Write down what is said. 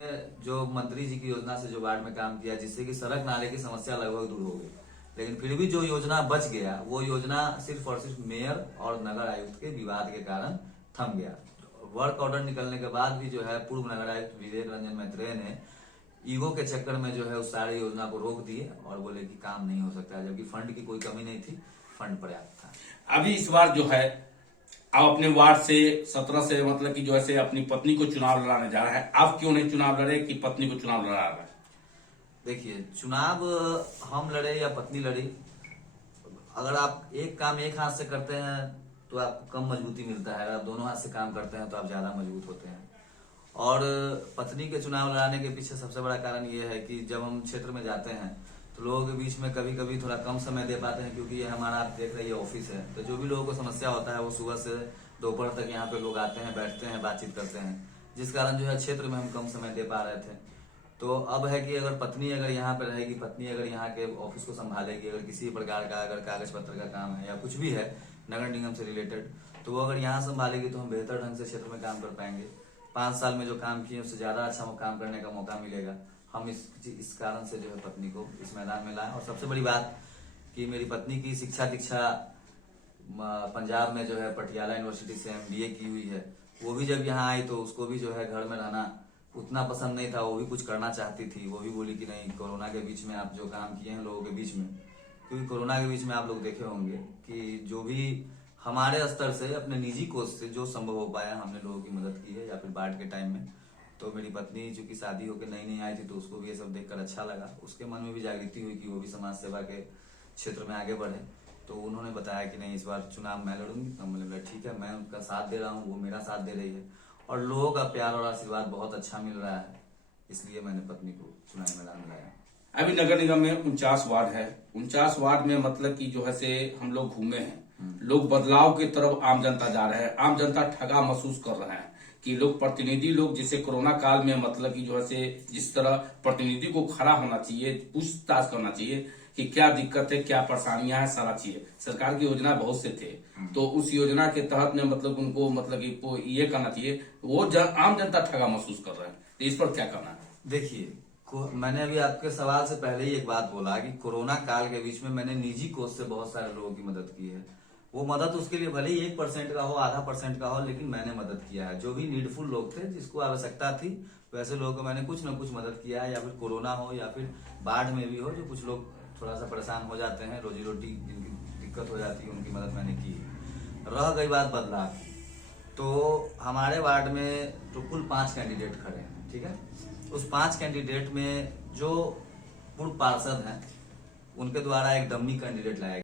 जो मंत्री जी की योजना से जो वार्ड में काम किया, जिससे कि सड़क नाले की समस्या लगभग दूर हो गई, लेकिन फिर भी जो योजना बच गया वो योजना सिर्फ और सिर्फ मेयर और नगर आयुक्त के विवाद के कारण थम गया। वर्क ऑर्डर निकलने के बाद भी जो है पूर्व नगर आयुक्त विवेक रंजन मैत्रेय ने ईगो के चक्कर में जो है उस सारी योजना को रोक दिए और बोले कि काम नहीं हो सकता, जबकि फंड की कोई कमी नहीं थी, फंड पर्याप्त था। अभी इस बार जो है आप अपने वार्ड से 17 से मतलब कि जो है अपनी पत्नी को चुनाव लड़ाने जा रहा है, आप क्यों नहीं चुनाव लड़े कि पत्नी को चुनाव लड़ा रहे हैं? देखिए, चुनाव हम लड़े या पत्नी लड़ी, अगर आप एक काम एक हाथ से करते हैं तो आपको कम मजबूती मिलता है, अगर आप दोनों हाथ से काम करते हैं तो आप ज्यादा मजबूत होते हैं। और पत्नी के चुनाव लड़ाने के पीछे सबसे बड़ा कारण ये है कि जब हम क्षेत्र में जाते हैं तो लोगों के बीच में कभी कभी थोड़ा कम समय दे पाते हैं, क्योंकि ये हमारा आप देख रहे ऑफिस है, तो जो भी लोगों को समस्या होता है वो सुबह से दोपहर तक यहाँ पे लोग आते हैं, बैठते हैं, बातचीत करते हैं, जिस कारण जो है क्षेत्र में हम कम समय दे पा रहे थे। तो अब है कि अगर पत्नी अगर यहाँ पे रहेगी, पत्नी अगर यहाँ के ऑफिस को संभालेगी, अगर किसी प्रकार का अगर कागज पत्र का काम है या कुछ भी है नगर निगम से रिलेटेड, तो वो अगर यहाँ संभालेगी तो हम बेहतर ढंग से क्षेत्र में काम कर पाएंगे। 5 साल में जो काम किए उससे ज्यादा अच्छा काम करने का मौका मिलेगा। हम इस कारण से जो है पत्नी को इस मैदान में लाए। और सबसे बड़ी बात कि मेरी पत्नी की शिक्षा दीक्षा पंजाब में जो है पटियाला यूनिवर्सिटी से MBA की हुई है, वो भी जब यहाँ आई तो उसको भी जो है घर में रहना उतना पसंद नहीं था, वो भी कुछ करना चाहती थी। वो भी बोली कि नहीं, कोरोना के बीच में आप जो काम किए हैं लोगों के बीच में, क्योंकि कोरोना के बीच में आप लोग देखे होंगे कि जो भी हमारे स्तर से अपने निजी कोष से जो संभव हो पाया हमने लोगों की मदद की है, या फिर बाढ़ के टाइम में। तो मेरी पत्नी चूंकि शादी होकर नई नई आई थी तो उसको भी ये सब देखकर अच्छा लगा, उसके मन में भी जागृति हुई कि वो भी समाज सेवा के क्षेत्र में आगे बढ़े। तो उन्होंने बताया कि नहीं, इस बार चुनाव मैं लड़ूंगी। तो मैंने बोला ठीक है, मैं उनका साथ दे रहा हूँ, वो मेरा साथ दे रही है, और लोगों का प्यार और आशीर्वाद बहुत अच्छा मिल रहा है, इसलिए मैंने पत्नी को चुनाव मैदान में लाया। अभी नगर निगम में 49 वार्ड है, 49 वार्ड में मतलब कि जो है से हम लोग घूमे हैं, लोग बदलाव की तरफ आम जनता जा रहे हैं, आम जनता ठगा महसूस कर रहे हैं कि लोग प्रतिनिधि लोग जिसे कोरोना काल में मतलब कि जो है से जिस तरह प्रतिनिधि को खड़ा होना चाहिए, पूछताछ करना चाहिए कि क्या दिक्कत है, क्या परेशानियां हैं, सारा चीज सरकार की योजना बहुत से थे, तो उस योजना के तहत में मतलब उनको मतलब कि ये करना चाहिए, वो आम जनता ठगा महसूस कर रहे हैं, तो इस पर क्या करना है? देखिए, मैंने अभी आपके सवाल से पहले ही एक बात बोला कि कोरोना काल के बीच में मैंने निजी कोष से बहुत सारे लोगों की मदद की है। वो मदद उसके लिए भले ही 1% का हो, आधा % का हो, लेकिन मैंने मदद किया है। जो भी नीडफुल लोग थे, जिसको आवश्यकता थी, वैसे लोगों को मैंने कुछ न कुछ मदद किया है, या फिर कोरोना हो या फिर बाढ़ में भी हो, जो कुछ लोग थोड़ा सा परेशान हो जाते हैं, रोजी रोटी जिनकी दिक्कत हो जाती है, उनकी मदद मैंने की है। रह गई बात बदलाव की, तो हमारे वार्ड में तो कुल 5 कैंडिडेट खड़े हैं, ठीक है। उस 5 कैंडिडेट में जो पूर्व पार्षद हैं उनके द्वारा एक डमी कैंडिडेट लाया